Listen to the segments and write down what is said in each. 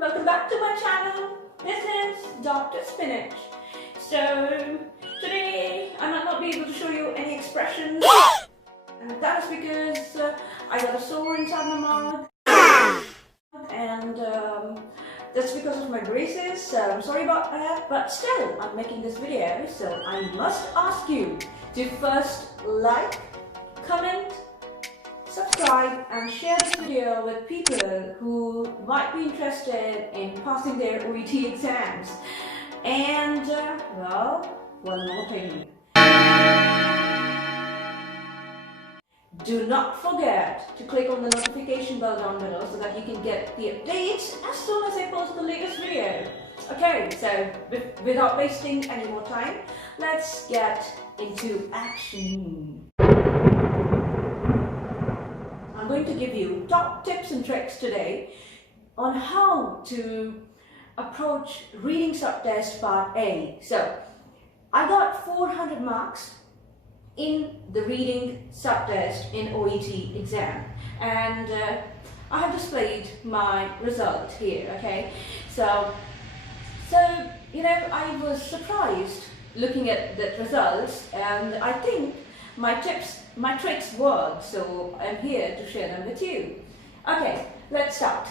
welcome back to my channel. This is Dr. Spinach. So today I might not be able to show you any expressions, and that is because I got a sore inside my mouth, and that's because of my braces. So I'm sorry about that, but still I'm making this video, so I must ask you to first like, comment, subscribe and share this video with people who might be interested in passing their OET exams. And well, one more thing. Do not forget to click on the notification bell down below so that you can get the updates as soon as I post the latest video. Okay, so without wasting any more time, let's get into action. I'm going to give you top tips and tricks today on how to approach reading subtest part A. So I got 400 marks in the reading subtest in OET exam, and I have displayed my result here. Okay, so you know, I was surprised looking at the results, and I think my tricks work, so I'm here to share them with you. Okay, let's start.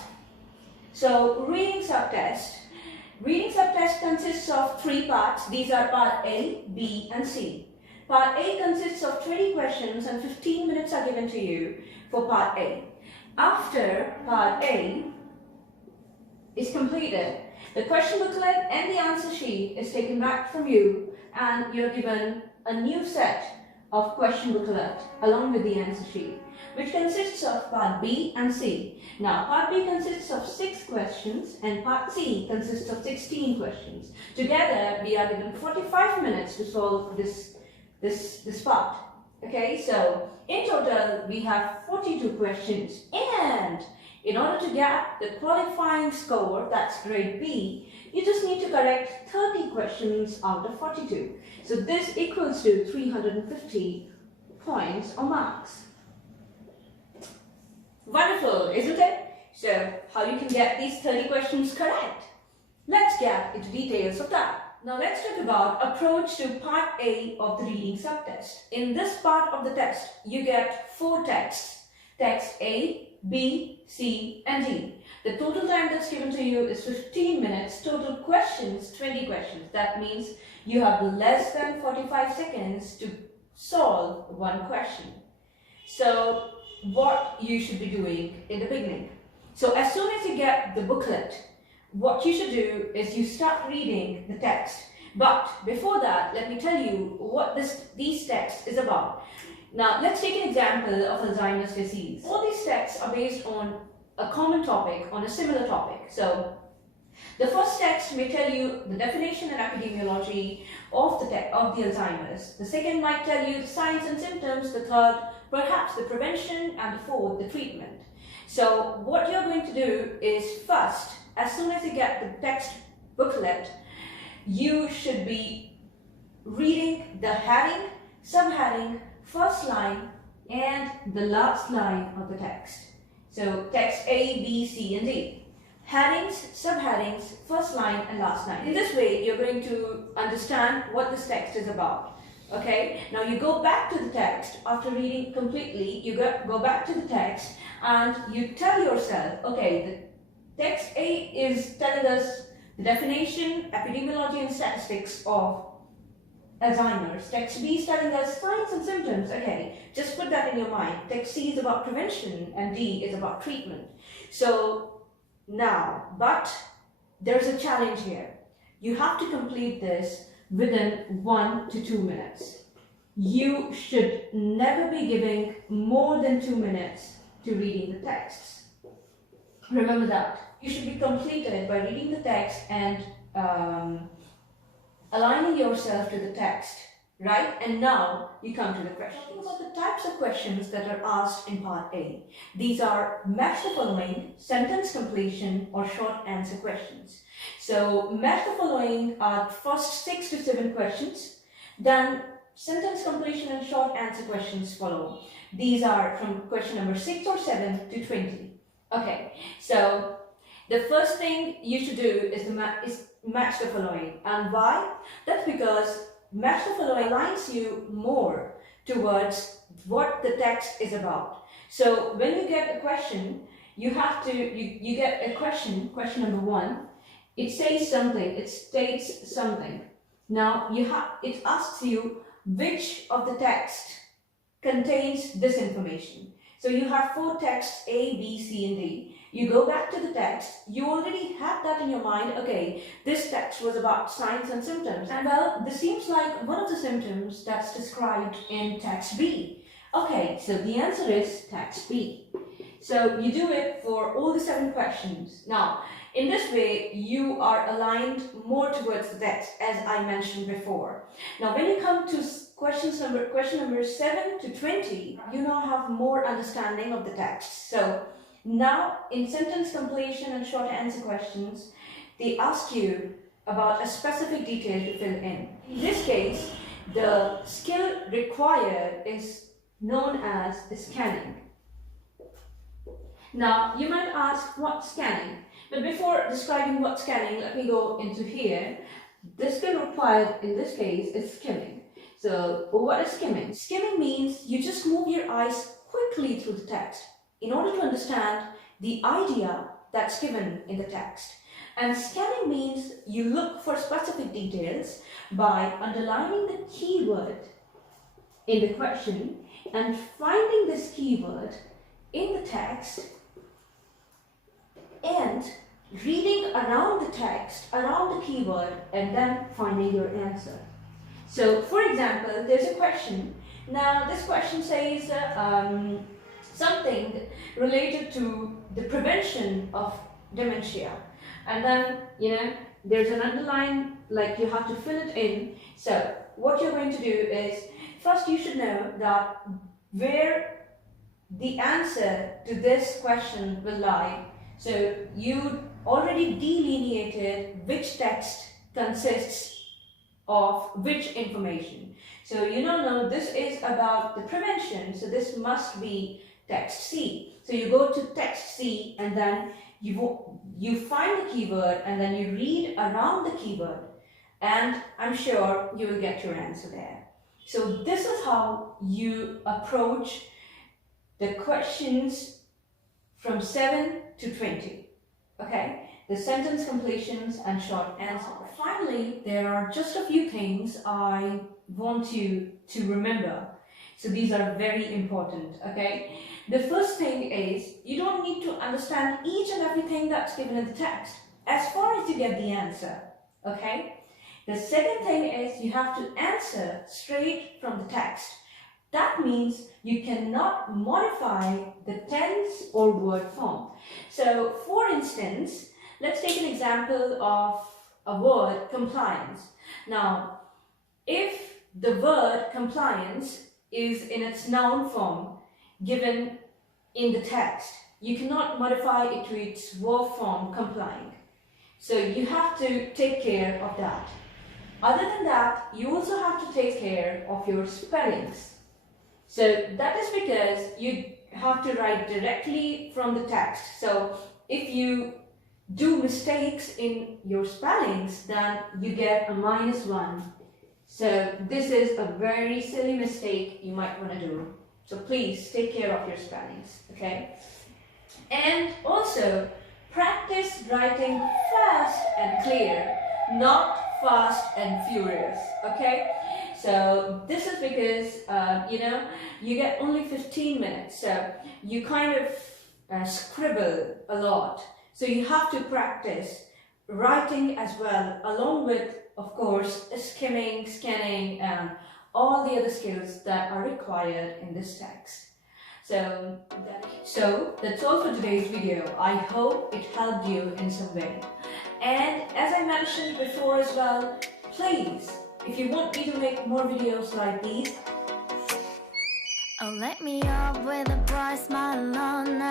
So reading subtest. Reading subtest consists of 3 parts. These are part A, B and C. Part A consists of 20 questions and 15 minutes are given to you for part A. After part A is completed, the question booklet and the answer sheet is taken back from you, and you're given a new set of question booklet along with the answer sheet, which consists of part B and C. Now part B consists of 6 questions and part C consists of 16 questions. Together we are given 45 minutes to solve this part. Okay, so in total we have 42 questions, and in order to get the qualifying score, that's grade B, you just need to correct 30 questions out of 42. So this equals to 350 points or marks. Wonderful, isn't it? So how you can get these 30 questions correct? Let's get into details of that. Now let's talk about approach to part A of the reading subtest. In this part of the test, you get 4 texts. Text A, B, C and D. The total time that's given to you is 15 minutes. Total questions, 20 questions. That means you have less than 45 seconds to solve one question. So what you should be doing in the beginning. So as soon as you get the booklet, what you should do is you start reading the text. But before that, let me tell you what these texts is about. Now let's take an example of Alzheimer's disease. All these texts are based on a common topic, on a similar topic. So the first text may tell you the definition and epidemiology of the Alzheimer's. The second might tell you the signs and symptoms. The third, perhaps the prevention, and the fourth, the treatment. So what you're going to do is first, as soon as you get the text booklet, you should be reading the heading, subheading, first line and the last line of the text. So text A, B, C and D. Headings, subheadings, first line and last line. In this way you're going to understand what this text is about. Okay, now you go back to the text after reading completely. You go back to the text and you tell yourself, okay, the text A is telling us the definition, epidemiology and statistics of Alzheimer's. Text B is telling us signs and symptoms. Okay, just put that in your mind. Text C is about prevention and D is about treatment. So now, but there's a challenge here. You have to complete this within 1 to 2 minutes. You should never be giving more than 2 minutes to reading the texts. Remember that. You should be completed by reading the text and aligning yourself to the text, right? And now you come to the questions. Talking about the types of questions that are asked in part A. These are match the following, sentence completion or short answer questions. So match the following are first 6 to 7 questions, then sentence completion and short answer questions follow. These are from question number 6 or 7 to 20. Okay, so the first thing you should do is match the following. And why? That's because match the following aligns you more towards what the text is about. So when you get a question, you get a question number 1. It says something, it states something. Now it asks you which of the text contains this information. So you have 4 texts, A, B, C, and D. You go back to the text, you already have that in your mind, okay, this text was about signs and symptoms. And well, this seems like one of the symptoms that's described in text B. Okay, so the answer is text B. So you do it for all the 7 questions. Now, in this way, you are aligned more towards the text, as I mentioned before. Now, when you come to question number 7 to 20, you now have more understanding of the text. So now, in sentence completion and short answer questions, they ask you about a specific detail to fill in. In this case, the skill required is known as scanning. Now, you might ask, what scanning? But before describing what scanning, let me go into here. The skill required in this case is skimming. So, what is skimming? Skimming means you just move your eyes quickly through the text in order to understand the idea that's given in the text. And scanning means you look for specific details by underlining the keyword in the question and finding this keyword in the text and reading around the text, around the keyword, and then finding your answer. So, for example, there's a question. Now, this question says something related to the prevention of dementia. And then, there's an underline, like you have to fill it in. So, what you're going to do is, first you should know that where the answer to this question will lie. So, you already delineated which text consists of which information. So, you know this is about the prevention, so this must be text C. So, you go to text C and then you find the keyword and then you read around the keyword, and I'm sure you will get your answer there. So, this is how you approach the questions from 7 to 20, okay? The sentence completions and short answers. Finally, there are just a few things I want you to remember. So these are very important, okay? The first thing is, you don't need to understand each and everything that's given in the text as far as you get the answer, okay? The second thing is, you have to answer straight from the text. That means you cannot modify the tense or word form. So, for instance, let's take an example of a word, compliance. Now, if the word compliance is in its noun form given in the text, you cannot modify it to its verb form, complying. So, you have to take care of that. Other than that, you also have to take care of your spellings. So that is because you have to write directly from the text. So if you do mistakes in your spellings, then you get a -1. So this is a very silly mistake you might want to do. So please take care of your spellings, okay? And also practice writing fast and clear, not fast and furious, okay? So this is because, you get only 15 minutes, so you kind of scribble a lot. So you have to practice writing as well, along with, of course, skimming, scanning, and all the other skills that are required in this text. So that's all for today's video. I hope it helped you in some way. And as I mentioned before as well, please, if you want me to make more videos like these, oh, let me up with a bright smile on.